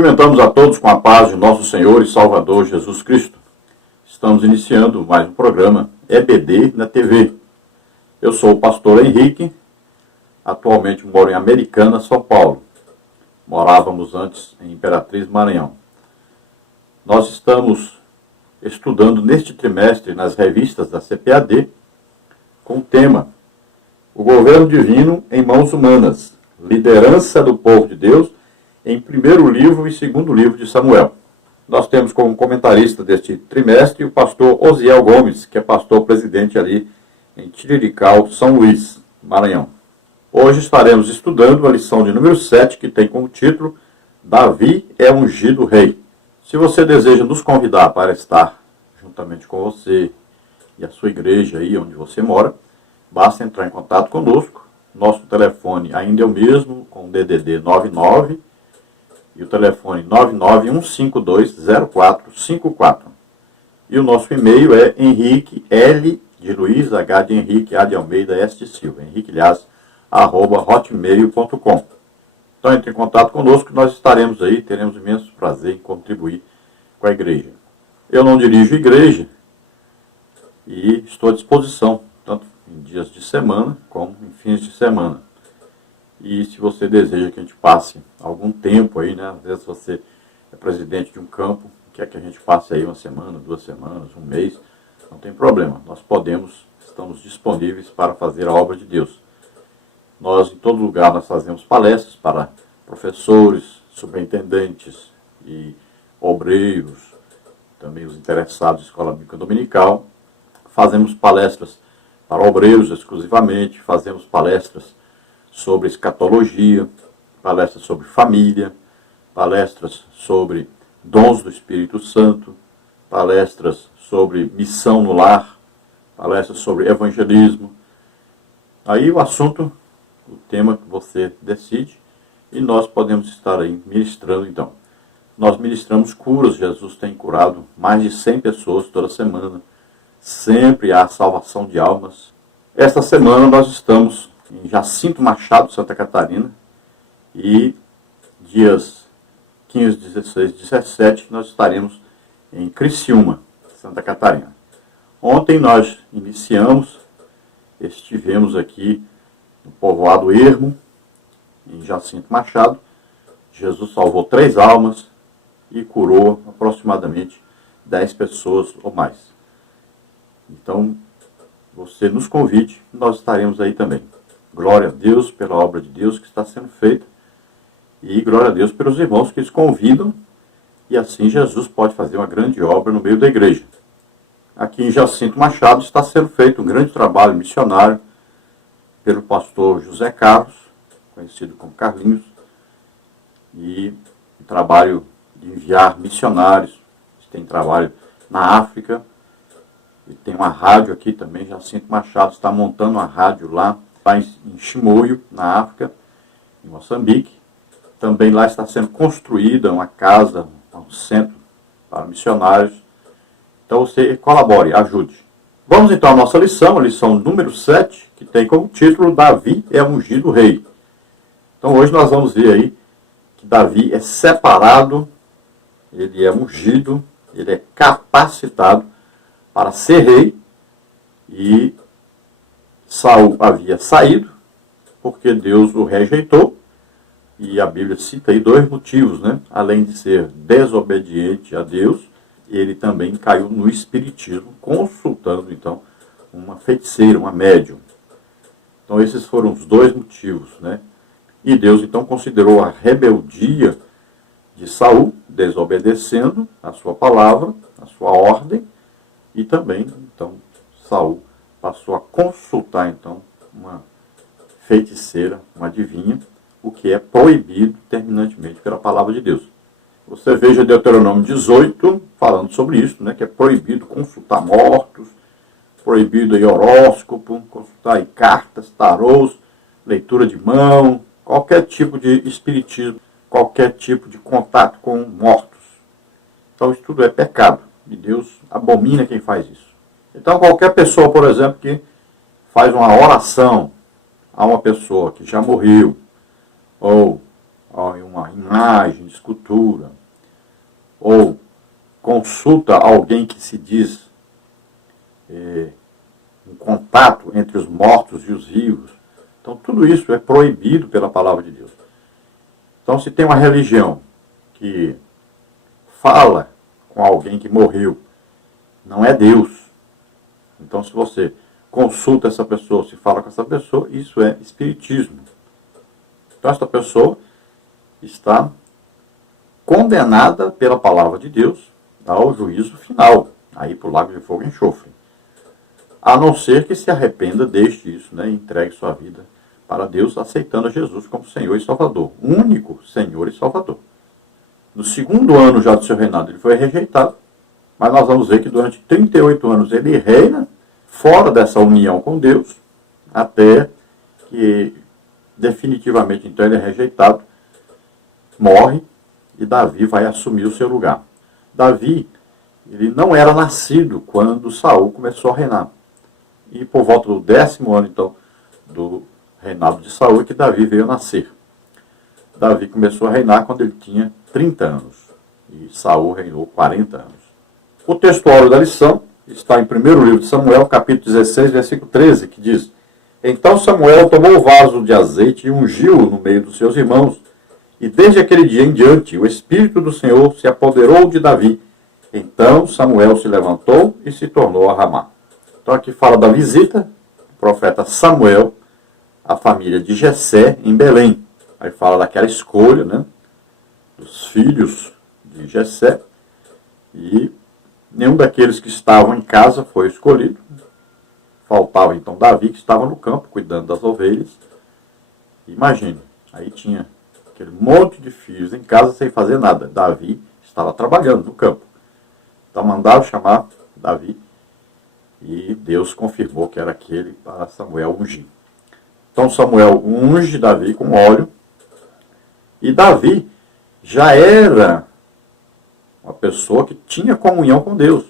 Cumprimentamos a todos com a paz de nosso Senhor e Salvador Jesus Cristo. Estamos iniciando mais um programa EBD na TV. Eu sou o pastor Henrique, atualmente moro em Americana, São Paulo. Morávamos antes em Imperatriz, Maranhão. Nós estamos estudando neste trimestre nas revistas da CPAD com o tema O Governo Divino em Mãos Humanas, Liderança do Povo de Deus em primeiro livro e segundo livro de Samuel. Nós temos como comentarista deste trimestre o pastor Osiel Gomes, que é pastor presidente ali em Tirirical, São Luís, Maranhão. Hoje estaremos estudando a lição de número 7, que tem como título Davi é ungido rei. Se você deseja nos convidar para estar juntamente com você e a sua igreja aí onde você mora, basta entrar em contato conosco. Nosso telefone ainda é o mesmo, com o DDD 99 e o telefone 991520454. E o nosso e-mail é Henrique L de Luiz, H de Henrique, A de Almeida, S de Silva, henriquelhaz@hotmail.com. Então entre em contato conosco que nós estaremos aí, teremos imenso prazer em contribuir com a igreja. Eu não dirijo igreja e estou à disposição, tanto em dias de semana como em fins de semana. E se você deseja que a gente passe algum tempo aí, né? Às vezes você é presidente de um campo, quer que a gente passe aí uma semana, 2 semanas, um mês, não tem problema. Nós estamos disponíveis para fazer a obra de Deus. Nós, em todo lugar, nós fazemos palestras para professores, superintendentes e obreiros, também os interessados em escola bíblica dominical. Fazemos palestras para obreiros exclusivamente, fazemos palestras sobre escatologia, palestras sobre família, palestras sobre dons do Espírito Santo, palestras sobre missão no lar, palestras sobre evangelismo. Aí o assunto, o tema que você decide, e nós podemos estar aí ministrando então. Nós ministramos curas, Jesus tem curado mais de 100 pessoas toda semana, sempre há salvação de almas. Esta semana nós estamos em Jacinto Machado, Santa Catarina, e dias 15, 16, 17 nós estaremos em Criciúma, Santa Catarina. Ontem nós estivemos aqui no povoado Ermo, em Jacinto Machado. Jesus salvou 3 almas e curou aproximadamente 10 pessoas ou mais. Então, você nos convide, nós estaremos aí também. Glória a Deus pela obra de Deus que está sendo feita. E glória a Deus pelos irmãos que eles convidam. E assim Jesus pode fazer uma grande obra no meio da igreja. Aqui em Jacinto Machado está sendo feito um grande trabalho missionário pelo pastor José Carlos, conhecido como Carlinhos. E um trabalho de enviar missionários. Tem trabalho na África. E tem uma rádio aqui também. Jacinto Machado está montando uma rádio lá em Chimoio, na África, em Moçambique. Também lá está sendo construída uma casa, um centro para missionários. Então você colabore, ajude. Vamos então à nossa lição, a lição número 7, que tem como título Davi é ungido rei. Então hoje nós vamos ver aí que Davi é separado, ele é ungido, ele é capacitado para ser rei. E Saul havia saído, porque Deus o rejeitou, e a Bíblia cita aí 2 motivos, né? Além de ser desobediente a Deus, ele também caiu no espiritismo, consultando então uma feiticeira, uma médium. Então esses foram os 2 motivos, né? E Deus então considerou a rebeldia de Saul, desobedecendo a sua palavra, a sua ordem, e também então Saul passou a consultar, então, uma feiticeira, uma adivinha, o que é proibido terminantemente pela palavra de Deus. Você veja Deuteronômio 18 falando sobre isso, né, que é proibido consultar mortos, proibido aí horóscopo, consultar aí cartas, tarôs, leitura de mão, qualquer tipo de espiritismo, qualquer tipo de contato com mortos. Então isso tudo é pecado, e Deus abomina quem faz isso. Então, qualquer pessoa, por exemplo, que faz uma oração a uma pessoa que já morreu, ou em uma imagem de escultura, ou consulta alguém que se diz um contato entre os mortos e os vivos. Então tudo isso é proibido pela palavra de Deus. Então se tem uma religião que fala com alguém que morreu, não é Deus. Então se você consulta essa pessoa, se fala com essa pessoa, isso é espiritismo. Então essa pessoa está condenada pela palavra de Deus ao juízo final, aí para o lago de fogo e enxofre. A não ser que se arrependa, deixe isso, né, e entregue sua vida para Deus, aceitando a Jesus como Senhor e Salvador, único Senhor e Salvador. No segundo ano já do seu reinado ele foi rejeitado, mas nós vamos ver que durante 38 anos ele reina fora dessa união com Deus, até que definitivamente então ele é rejeitado, morre e Davi vai assumir o seu lugar. Davi, ele não era nascido quando Saul começou a reinar. E por volta do 10º ano, então, do reinado de Saul, é que Davi veio nascer. Davi começou a reinar quando ele tinha 30 anos. E Saul reinou 40 anos. O textuário da lição está em 1º livro de Samuel, capítulo 16, versículo 13, que diz: Então Samuel tomou o vaso de azeite e ungiu-o no meio dos seus irmãos. E desde aquele dia em diante, o Espírito do Senhor se apoderou de Davi. Então Samuel se levantou e se tornou a Ramá. Então aqui fala da visita do profeta Samuel à família de Jessé em Belém. Aí fala daquela escolha, né, dos filhos de Jessé. E nenhum daqueles que estavam em casa foi escolhido. Faltava então Davi, que estava no campo cuidando das ovelhas. Imagine, aí tinha aquele monte de filhos em casa sem fazer nada. Davi estava trabalhando no campo. Então mandaram chamar Davi e Deus confirmou que era aquele para Samuel ungir. Então Samuel unge Davi com óleo e Davi já era uma pessoa que tinha comunhão com Deus.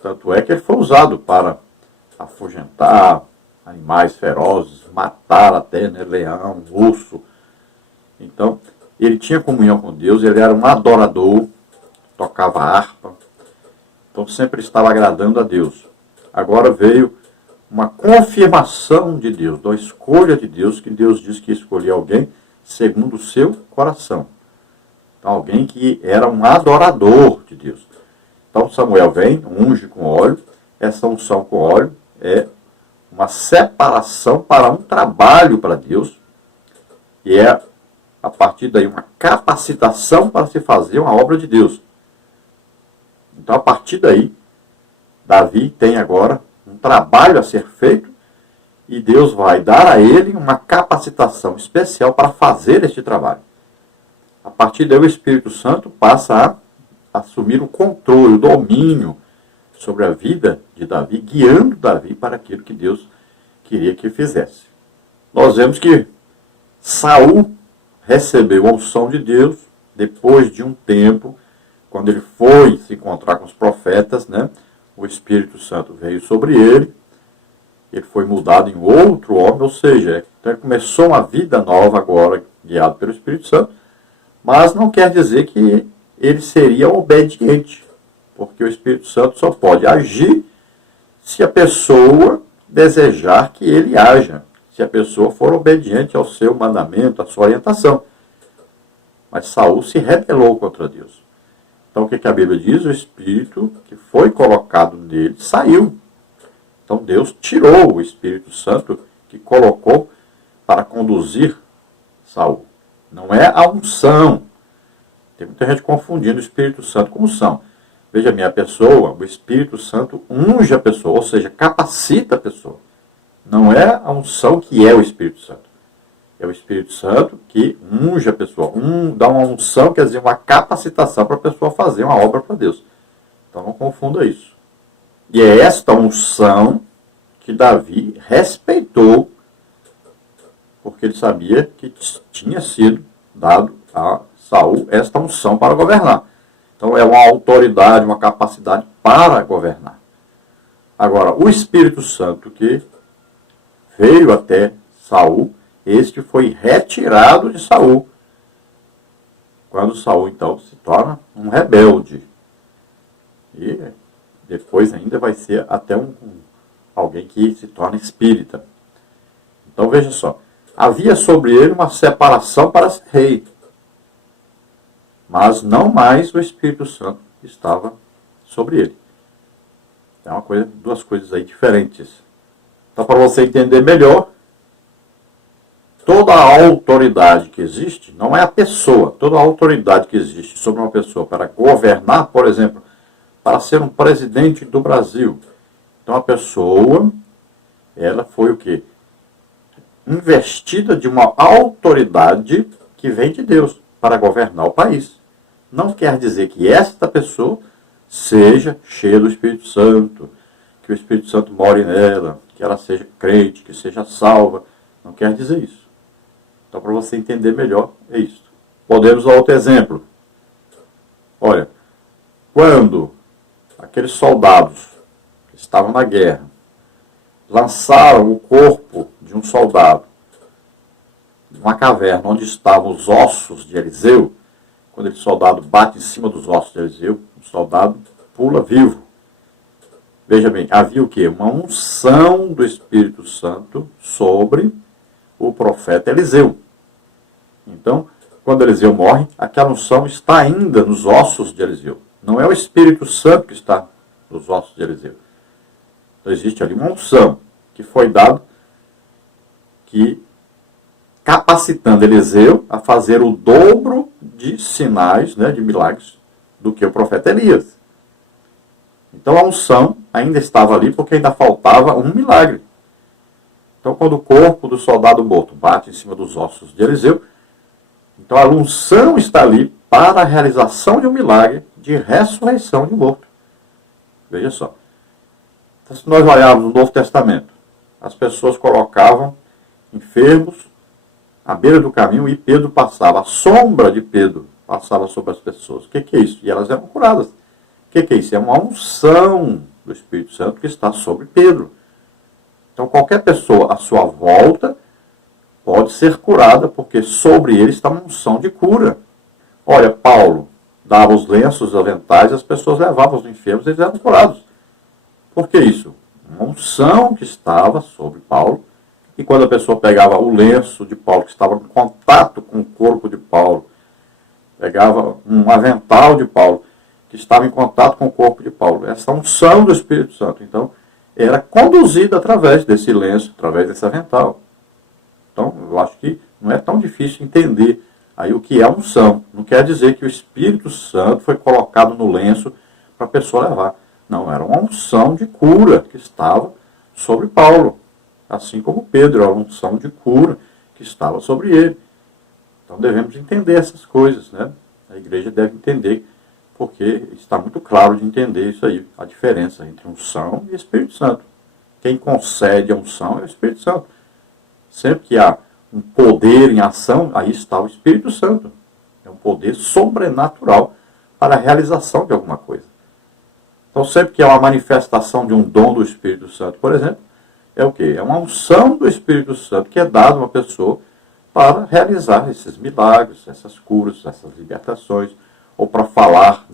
Tanto é que ele foi usado para afugentar animais ferozes, matar até, né, leão, urso. Então, ele tinha comunhão com Deus, ele era um adorador, tocava harpa, então sempre estava agradando a Deus. Agora veio uma confirmação de Deus, da escolha de Deus, que Deus diz que escolheu alguém segundo o seu coração. Então, alguém que era um adorador de Deus. Então Samuel vem, unge com óleo, essa unção com óleo é uma separação para um trabalho para Deus, e é a partir daí uma capacitação para se fazer uma obra de Deus. Então a partir daí, Davi tem agora um trabalho a ser feito e Deus vai dar a ele uma capacitação especial para fazer este trabalho. A partir daí o Espírito Santo passa a assumir o controle, o domínio sobre a vida de Davi, guiando Davi para aquilo que Deus queria que fizesse. Nós vemos que Saul recebeu a unção de Deus depois de um tempo, quando ele foi se encontrar com os profetas, né? O Espírito Santo veio sobre ele, ele foi mudado em outro homem, ou seja, então ele começou uma vida nova agora, guiado pelo Espírito Santo, mas não quer dizer que ele seria obediente, porque o Espírito Santo só pode agir se a pessoa desejar que ele haja, se a pessoa for obediente ao seu mandamento, à sua orientação. Mas Saul se rebelou contra Deus. Então o que a Bíblia diz? O Espírito que foi colocado nele saiu. Então Deus tirou o Espírito Santo que colocou para conduzir Saul. Não é a unção. Tem muita gente confundindo o Espírito Santo com unção. Veja bem, a pessoa, o Espírito Santo unge a pessoa, ou seja, capacita a pessoa. Não é a unção que é o Espírito Santo. É o Espírito Santo que unge a pessoa. Dá uma unção, quer dizer, uma capacitação para a pessoa fazer uma obra para Deus. Então não confunda isso. E é esta unção que Davi respeitou, porque ele sabia que tinha sido dado a Saul esta unção para governar. Então é uma autoridade, uma capacidade para governar. Agora, o Espírito Santo que veio até Saul, este foi retirado de Saul. quando Saul, então, se torna um rebelde. E depois ainda vai ser até alguém que se torna espírita. Então veja só, havia sobre ele uma separação para ser rei, mas não mais o Espírito Santo estava sobre ele. É duas coisas aí diferentes. Então, para você entender melhor, toda a autoridade que existe, não é a pessoa, toda a autoridade que existe sobre uma pessoa para governar, por exemplo, para ser um presidente do Brasil. Então a pessoa, ela foi o quê? Investida de uma autoridade que vem de Deus para governar o país. Não quer dizer que esta pessoa seja cheia do Espírito Santo, que o Espírito Santo more nela, que ela seja crente, que seja salva. Não quer dizer isso. Então, para você entender melhor, é isso. Podemos dar outro exemplo. Olha, quando aqueles soldados que estavam na guerra lançaram o corpo de um soldado numa caverna onde estavam os ossos de Eliseu, quando aquele soldado bate em cima dos ossos de Eliseu, o soldado pula vivo. Veja bem, havia o quê? Uma unção do Espírito Santo sobre o profeta Eliseu. Então, quando Eliseu morre, aquela unção está ainda nos ossos de Eliseu. Não é o Espírito Santo que está nos ossos de Eliseu. Então, existe ali uma unção que foi dada, que capacitando Eliseu a fazer o dobro de sinais, de milagres, do que o profeta Elias. Então, a unção ainda estava ali porque ainda faltava um milagre. Então, quando o corpo do soldado morto bate em cima dos ossos de Eliseu, então a unção está ali para a realização de um milagre de ressurreição de morto. Veja só. Então, se nós olharmos no Novo Testamento, as pessoas colocavam enfermos à beira do caminho e Pedro passava. A sombra de Pedro passava sobre as pessoas. O que é isso? E elas eram curadas. O que é isso? É uma unção do Espírito Santo que está sobre Pedro. Então, qualquer pessoa à sua volta pode ser curada, porque sobre ele está uma unção de cura. Olha, Paulo dava os lenços, os aventais, as pessoas levavam os enfermos e eles eram curados. Por que isso? Uma unção que estava sobre Paulo, e quando a pessoa pegava o lenço de Paulo, que estava em contato com o corpo de Paulo, pegava um avental de Paulo, que estava em contato com o corpo de Paulo, essa unção do Espírito Santo, então, era conduzida através desse lenço, através desse avental. Então, eu acho que não é tão difícil entender aí o que é unção. Não quer dizer que o Espírito Santo foi colocado no lenço para a pessoa levar. Não, era uma unção de cura que estava sobre Paulo. Assim como Pedro, era uma unção de cura que estava sobre ele. Então, devemos entender essas coisas, né? A igreja deve entender, porque está muito claro de entender isso aí, a diferença entre unção e Espírito Santo. Quem concede a unção é o Espírito Santo. Sempre que há um poder em ação, aí está o Espírito Santo. É um poder sobrenatural para a realização de alguma coisa. Então, sempre que há uma manifestação de um dom do Espírito Santo, por exemplo, é o quê? É uma unção do Espírito Santo que é dada a uma pessoa para realizar esses milagres, essas curas, essas libertações, ou para falar,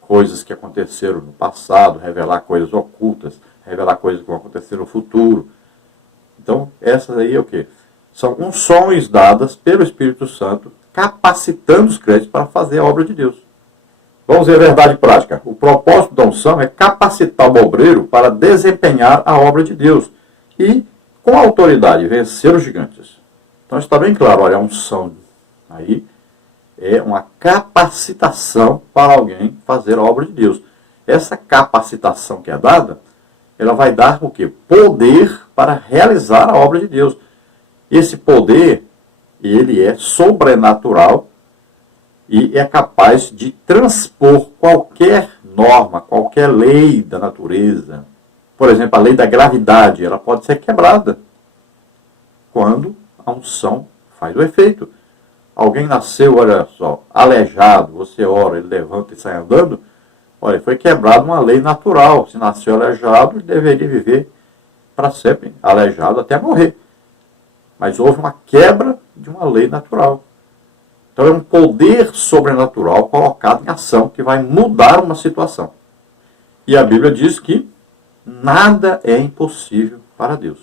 coisas que aconteceram no passado, revelar coisas ocultas, revelar coisas que vão acontecer no futuro. Então, essas aí é o quê? São unções dadas pelo Espírito Santo, capacitando os crentes para fazer a obra de Deus. Vamos ver a verdade prática. O propósito da unção é capacitar o obreiro para desempenhar a obra de Deus e, com autoridade, vencer os gigantes. Então, está bem claro, olha, a unção aí é uma capacitação para alguém fazer a obra de Deus. Essa capacitação que é dada, ela vai dar o quê? Poder para realizar a obra de Deus. Esse poder, ele é sobrenatural e é capaz de transpor qualquer norma, qualquer lei da natureza. Por exemplo, a lei da gravidade, ela pode ser quebrada quando a unção faz o efeito. Alguém nasceu, olha só, aleijado, você ora, ele levanta e sai andando, olha, foi quebrada uma lei natural. Se nasceu aleijado, ele deveria viver para sempre aleijado até morrer. Mas houve uma quebra de uma lei natural. Então é um poder sobrenatural colocado em ação que vai mudar uma situação. E a Bíblia diz que nada é impossível para Deus.